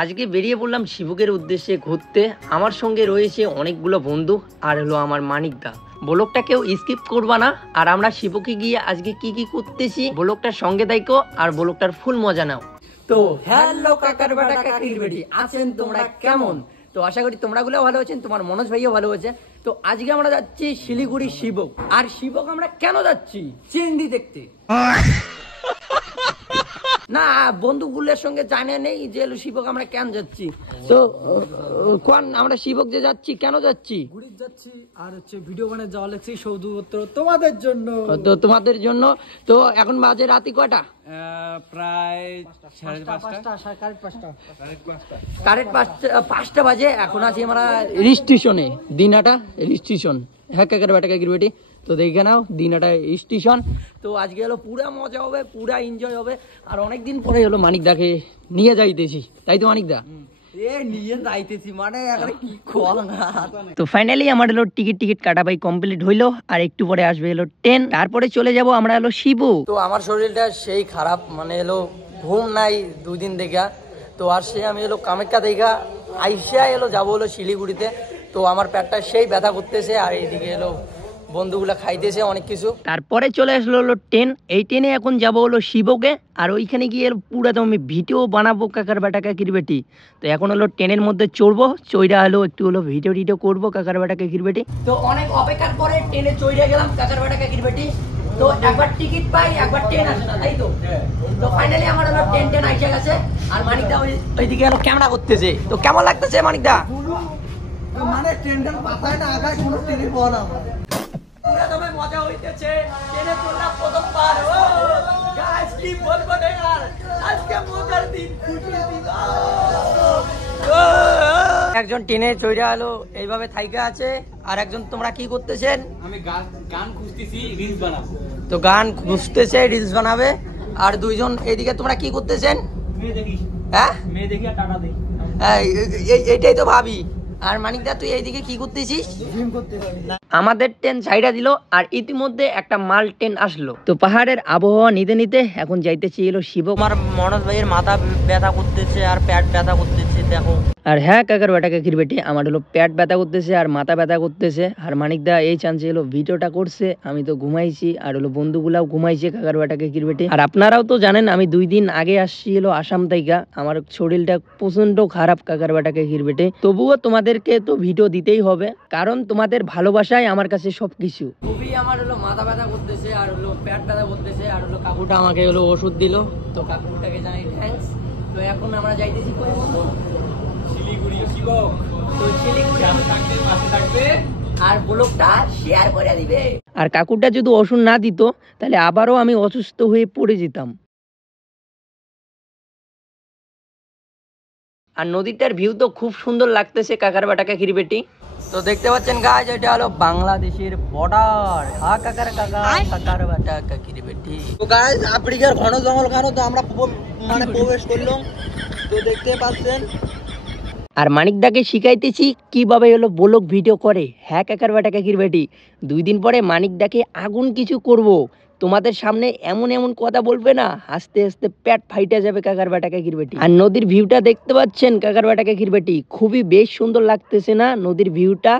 আজকে বেরিয়ে পড়লাম শিবকের উদ্দেশ্যে ঘুরতে। আমার সঙ্গে রয়েছে অনেকগুলো বন্ধু আর হলো আমার মানিকদা। ব্লগটা কেউ স্কিপ করবা না। আর আমরা শিবকে গিয়ে আজকে কি কি করতেছি ব্লগটার সঙ্গে দেখো আর ব্লগটার ফুল মজা নাও। তো হ্যালো কাকার বেটা কাকির বেটি, আছেন তোমরা কেমন? তো আশা করি তোমরা গুলো ভালো আছেন, তোমার মনোজ ভাইও ভালো আছে। তো আজকে আমরা যাচ্ছি শিলিগুড়ি শিবক। আর শিবক আমরা কেন যাচ্ছি? চিংড়ি দেখতে না, বন্ধুগুলোর সঙ্গে জানে নেই যে শিবক আমরা কেন যাচ্ছি। তো কোন আমরা শিবক যে যাচ্ছি কেন যাচ্ছি? ঘুরে যাচ্ছি আর হচ্ছে ভিডিও বানিয়ে যাওয়া লাগছে শুধুমাত্র তোমাদের জন্য। তো তোমাদের জন্য। তো এখন বাজে রাতি কয়টা? প্রায় 5:30 বাজে। এখন আছি আমরা স্টেশনে, দিনাটা স্টেশন। হ্যাঁ কাকার বেটা কাকির বেটি, তো দেখে নাও দিনাটা স্টেশন। তো আজকে হলো পুরা মজা হবে, পুরা এনজয় হবে। আর অনেকদিন পরে হলো মানিকদাকে নিয়ে যাইতেছি, তাই তো মানিকদা? তো ফাইনালি আমার হলো টিকিট কাটা ভাই কমপ্লিট হইলো। আর একটু পরে আসবে হলো ট্রেন, তারপরে চলে যাব আমরা হলো শিবু। তো আমার শরীরটা সেই খারাপ, মানে হলো ঘুম নাই 2 দিন দেখা। তো আর সে আমি হলো কামাখ্যা দেখা আইসা এলো যাবো হলো শিলিগুড়িতে। তো আমার পেটটা সেই ব্যথা করতেছে আর এইদিকে এলো বন্ধুগুলা খাইতেছে অনেক কিছু। তারপরে চলে আসলো হলো ট্রেন। এই ট্রেনে এখন যাব হলো শিবকে। আর ওইখানে গিয়ে পুরো তো আমি ভিডিও বানাবো কাকার বেটা কাকির বেটি। তো এখন হলো ট্রেনের মধ্যে চড়বো, চইরা হলো একটু হলো ভিডিও করবো কাকার বেটা কাকির বেটি। তো অনেক অপেক্ষার পরে ট্রেনে চইরা গেলাম কাকার বেটা কাকির বেটি। তো একবার টিকিট পাই, একবার ট্রেন আসে না, তাই তো? তো ফাইনালি আমার হলো ট্রেন আইসা গেছে। আর মানিকদা ওইদিকে হলো ক্যামেরা করতেছে। তো কেমন লাগতেছে মানিকদা? মানে ট্রেনটা পাতায় না, আগায় কোনো ট্রেনে পাওয়া না। পুরা দমে মজা হইতেছে, ট্রেনে চললাম প্রথমবার। ও গাইস কি বলবো না यार, আজকে মজার দিন, খুশির দিন। একজন ট্রেনে চড়া হলো এইভাবে থাইকা আছে। আর একজন তোমরা কি করতেছেন? আমি গান খুঁজতেছি, রিলস বানাবো। তো গান খুঁজতেছে, রিলস বানাবে। আর দুইজন এইদিকে তোমরা কি করতেছেন? মেয়ে দেখি। হ্যাঁ মেয়ে দেখি আর টাটা দেখি। এইটাই তো ভাবি। আর মানিকদা তুই এইদিকে কি করতেছিস? জিম করতেছি। আমাদের ট্রেন ছাইড়া দিল আর ইতিমধ্যে একটা মাল ট্রেন আসলো। তো পাহাড়ের আবহাওয়া নিতে নিতে এখন যাইতেছি এলো শিবক। আমার মনোজ ভাইয়ের মাথা ব্যথা করতেছে আর পেট ব্যথা করতেছে, দেখো। আর হ্যাঁ কাকার বেটা কাকির বেটি, আমার হলো পেট ব্যথা করতেছে আর মাথা ব্যথা করতেছে। আর মানিকদা এই চান্সে হলো ভিডিওটা করছে, আমি তো ঘুমাইছি আর হলো বন্ধুগুলাও ঘুমাইছে কাকার বেটা কাকির বেটি। আর আপনারাও তো জানেন আমি 2 দিন আগে আসছি হলো আসাম থেকে। আমার শরীরটা প্রচন্ড খারাপ কাকার বেটা কাকির বেটি। তবুও তোমাদেরকে তো ভিডিও দিতেই হবে, কারণ তোমাদের ভালোবাসাই আমার কাছে সবকিছু। খুবই আমার হলো মাথা ব্যথা করতেছে আর হলো পেট ব্যথা করতেছে। আর হলো কাকুটা আমাকে হলো ওষুধ দিল, তো কাকুটাকে জানাই থ্যাঙ্কস। তো এখন আমরা যাইতেছি কই বন্ধু? শিলিগুড়ি শিবক। তো শিলিগুড়ি পাশে থাকবে আর ব্লগটা শেয়ার করে দিবে। আর কাকুটা যদি ওষুধ না দিত তাহলে আবারও আমি অসুস্থ হয়ে পড়ে যেতাম। আর নদীটার ভিউ তো খুব সুন্দর লাগতেছে কাকার বেটা কাকির বেটি। তো দেখতে পাচ্ছেন গাইস, এটা হলো বাংলাদেশের বর্ডার। হ্যাঁ কাকার বেটা কাকির বেটি। তো গাইস আফ্রিকার ঘন জঙ্গল কারো তো আমরা মানে প্রবেশ করলাম, তো দেখতে পাচ্ছেন। আর মানিকদাকে শিখাইতেছি কিভাবে হলো ব্লগ ভিডিও করে। হ্যাঁ কাকার বেটা কাকির বেটি, 2 দিন পরে মানিকদাকে আগুন কিছু করব। তোমাদের সামনে এমন এমন কথা বলবে না, হাসতে হাসতে পেট ফাইটা যাবে কাকার বেটা কাকির বেটি। আর নদীর ভিউটা দেখতে পাচ্ছেন কাকার বেটা কাকির বেটি, খুবই বেশ সুন্দর লাগতেছে না নদীর ভিউটা?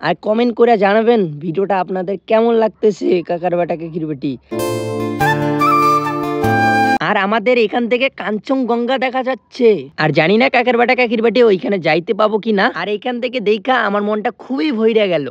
আর কমেন্ট করে জানাবেন ভিডিওটা আপনাদের কেমন লাগতেছে কাকার বেটা কাকির বেটি। আর আমাদের এখান থেকে কাঞ্চনজঙ্ঘা দেখা যাচ্ছে। আর জানি না কাকার বেটা কাকির বেটি ওইখানে যাইতে পাবো কিনা। আর এখান থেকে দেখা আমার মনটা খুবই ভইরা গেল।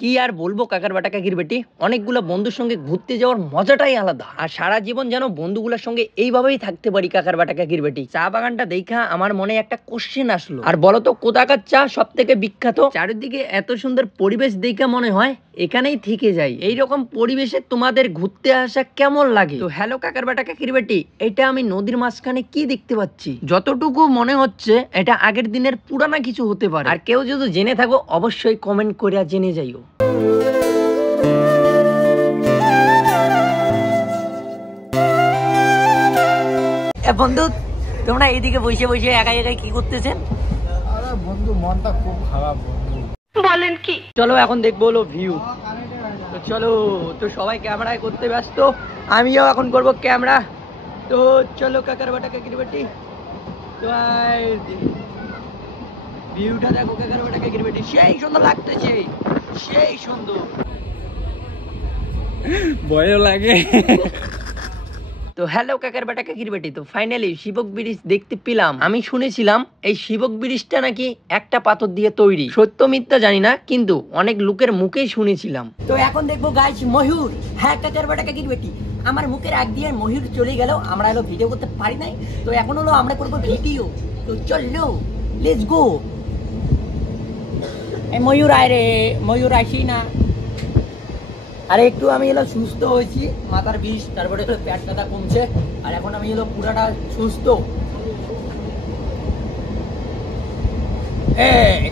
কি আর বলবো কাকার বেটা কাকির বেটি, অনেকগুলো বন্ধুর সঙ্গে ঘুরতে যাওয়ার মজাটাই আলাদা। আর সারা জীবন যেন বন্ধুগুলোর সঙ্গে এইভাবেই থাকতে পারি কাকার বেটা কাকির বেটি। চা বাগানটা দেখা আমার মনে একটা কোশ্চেন আসলো, আর বলতো কোথাকার চা সব থেকে বিখ্যাত? চারিদিকে এত সুন্দর পরিবেশ দেখা মনে হয় এখানেই থেকে যাই। এইরকম পরিবেশে তোমাদের ঘুরতে আসা কেমন লাগে? তো হ্যালো কাকার বেটা কাকির বেটি, এটা আমি নদীর মাঝখানে কি দেখতে পাচ্ছি? যতটুকু মনে হচ্ছে এটা আগের দিনের পুরানা কিছু হতে পারে। আর কেউ যদি জেনে থাকো অবশ্যই কমেন্ট করে জেনে যাইও। বন্ধু তোমরা এইদিকে বসে বসে একাই একাই কি করতেছেন? আরে বন্ধু মনটা খুব খারাপ বন্ধু। বলেন কি? চলো এখন দেখবো হলো ভিউ। তো চলো, তো সবাই ক্যামেরায় করতে ব্যস্ত, আমিও এখন করবো ক্যামেরা। তো তো চলো কাকার বাটা কাকির বাটি, তো ভিউটা দেখো কাকার বাটা কাকির বাটি, সেই সুন্দর লাগতেছে, সেই সুন্দর, ভয়ও লাগে। তো হ্যালো কাকার বেটা কাকির বেটি, তো ফাইনালি শিবক ব্রিজ দেখতে পেলাম। আমি শুনেছিলাম এই শিবক ব্রিজটা নাকি একটা পাথর দিয়ে তৈরি, সত্য মিথ্যা জানি না, কিন্তু অনেক লোকের মুখেই শুনেছিলাম। তো এখন দেখবো গাইস ময়ূর। হ্যাঁ কাকার বেটা কাকির বেটি, আমার মুখের এক দিয়ে ময়ূর চলে গেল, আমরা হলো ভিডিও করতে পারি নাই, তো এখন হলো আমরা করবো ভিডিও। তো চলো লেটস গো। এই ময়ূর আয় রে, ময়ূর আসি না। আরে একটু আমি এলো সুস্থ হয়েছি, মাথার বিষ, তারপরে হলো পেট ব্যথা কমছে, আর এখন আমি এলো পুরাটা সুস্থ।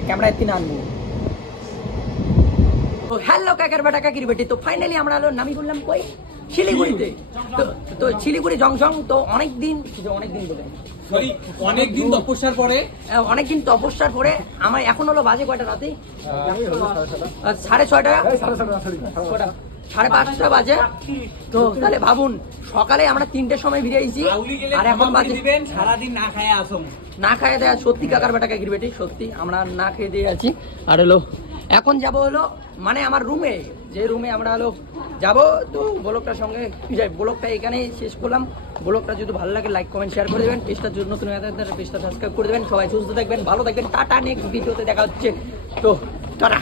ক্যামেরা এত্তি আনবো। তো হ্যালো কাকার বেটা কাকির বেটি, তো ফাইনালি আমরা হলো নামি করলাম কই, শিলিগুড়িতে। তো শিলিগুড়ি জংশন। তো অনেকদিন বলে অনেকদিন তপস্যার পরে আমার এখন হলো বাজে কয়টা রাতে, 6:30, 5:30 বাজে। তো তাহলে ভাবুন, সকালে আমরা 3টের সময় বেরিয়েছি, আর এখন বাজে সারাদিন না খায় আসো, না খাইয়ে দেয়া। সত্যি কাকার বেটা কাকির বেটি, সত্যি আমরা না খেয়ে দিয়ে আছি। আর হলো এখন যাব হলো মানে আমার রুমে, যে রুমে আমরা হলো যাব। তো ব্লগটার সঙ্গে ব্লগটা এখানেই শেষ করলাম। ব্লগটা যদি ভালো লাগে লাইক কমেন্ট শেয়ার করে দেবেন, পেজটার জন্য নতুন পেজটা সাবস্ক্রাইব করে দেবেন। সবাই সুস্থ থাকবেন, ভালো থাকবেন, টাটা। নেক্সট ভিডিওতে দেখা হচ্ছে, তো টাটা।